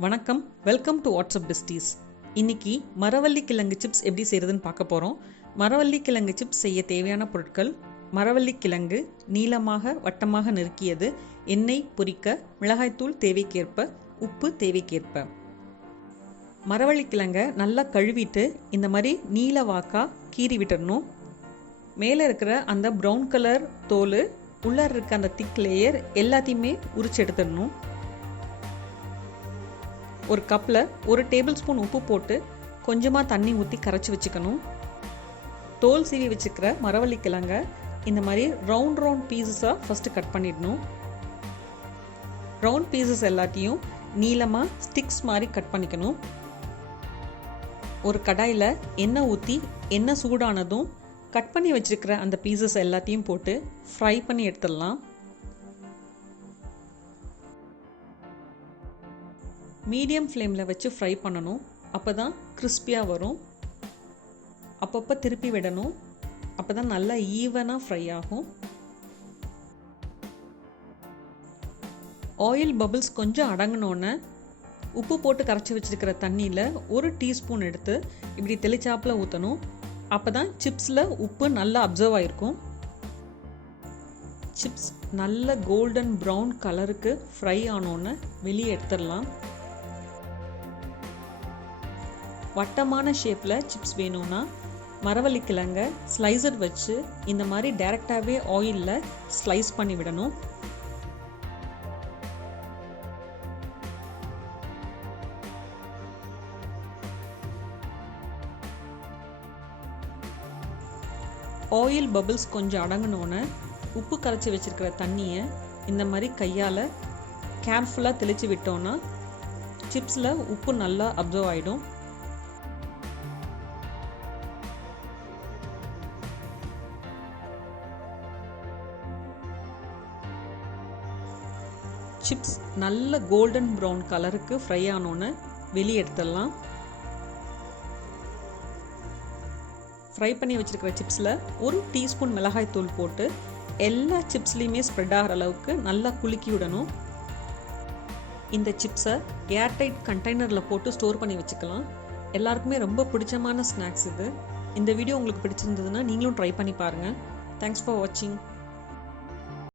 வணக்கம், welcome to WhatsApp besties. இன்னைக்கு மரவள்ளி கிழங்கு சிப்ஸ் எப்படி செய்கிறதுன்னு பார்க்க போகிறோம். மரவள்ளி கிழங்கு சிப்ஸ் செய்ய தேவையான பொருட்கள்: மரவள்ளி கிழங்கு நீளமாக வட்டமாக நறுக்கியது, எண்ணெய் பொரிக்க, மிளகாய்த்தூள் தேவைக்கேற்ப, உப்பு தேவைக்கேற்ப. மரவள்ளி கிழங்கை நல்லா கழுவிட்டு இந்த மாதிரி நீல வாக்கா கீறி விட்டுடணும். மேலே இருக்கிற அந்த ப்ரௌன் கலர் தோல், உள்ளே இருக்க அந்த திக் லேயர் எல்லாத்தையுமே உரிச்சு எடுத்துடணும். ஒரு கப்பில் 1 டேபிள் ஸ்பூன் உப்பு போட்டு கொஞ்சமாக தண்ணி ஊற்றி கரைச்சி வச்சுக்கணும். தோல் சீவி வச்சுக்கிற மரவள்ளி கிழங்கை இந்த மாதிரி ரவுண்ட் பீசஸாக ஃபஸ்ட்டு கட் பண்ணிடணும். ரவுண்ட் பீசஸ் எல்லாத்தையும் நீளமாக ஸ்டிக்ஸ் மாதிரி கட் பண்ணிக்கணும். ஒரு கடாயில் எண்ணெய் ஊற்றி எண்ணெய் சூடானதும் கட் பண்ணி வச்சுருக்கிற அந்த பீசஸ் எல்லாத்தையும் போட்டு ஃப்ரை பண்ணி எடுத்துடலாம். மீடியம் ஃப்ளேமில் வச்சு ஃப்ரை பண்ணணும். அப்போ தான் கிறிஸ்பியாக வரும். அப்பப்போ திருப்பி விடணும். அப்போ தான் நல்லா ஈவனாக ஃப்ரை ஆகும். ஆயில் பபிள்ஸ் கொஞ்சம் அடங்கினோன்னே உப்பு போட்டு கரைச்சி வச்சுருக்கிற தண்ணியில் 1 டீஸ்பூன் எடுத்து இப்படி தெளிச்சாப்பில் ஊற்றணும். அப்போ தான் சிப்ஸில் உப்பு நல்லா அப்சர்வ் ஆகிருக்கும். சிப்ஸ் நல்ல கோல்டன் ப்ரௌன் கலருக்கு ஃப்ரை ஆனோன்னு வெளியே எடுத்துடலாம். வட்டமான ஷேப்பில் சிப்ஸ் வேணும்னா மரவள்ளி கிழங்கை ஸ்லைசர் வச்சு இந்த மாதிரி டைரெக்டாகவே ஆயிலில் ஸ்லைஸ் பண்ணி விடணும். ஆயில் பபிள்ஸ் கொஞ்சம் அடங்கினோன்னே உப்பு கரைச்சி வச்சுருக்கிற தண்ணியை இந்த மாதிரி கையால் கேர்ஃபுல்லாக தெளித்து விட்டோன்னா சிப்ஸில் உப்பு நல்லா அப்சர்வ் ஆகிடும். சிப்ஸ் நல்ல கோல்டன் ப்ரௌன் கலருக்கு ஃப்ரை ஆனோன்னு வெளியே எடுத்துடலாம். ஃப்ரை பண்ணி வச்சுருக்கிற சிப்ஸில் 1 டீஸ்பூன் மிளகாய் தூள் போட்டு எல்லா சிப்ஸ்லேயுமே ஸ்ப்ரெட் ஆகிற அளவுக்கு நல்லா குலுக்கி விடணும். இந்த சிப்ஸை ஏர்டைட் கண்டெய்னரில் போட்டு ஸ்டோர் பண்ணி வச்சுக்கலாம். எல்லாருக்குமே ரொம்ப பிடிச்சமான ஸ்நாக்ஸ் இது. இந்த வீடியோ உங்களுக்கு பிடிச்சிருந்ததுன்னா நீங்களும் ட்ரை பண்ணி பாருங்கள். தேங்க்ஸ் ஃபார் வாட்சிங்.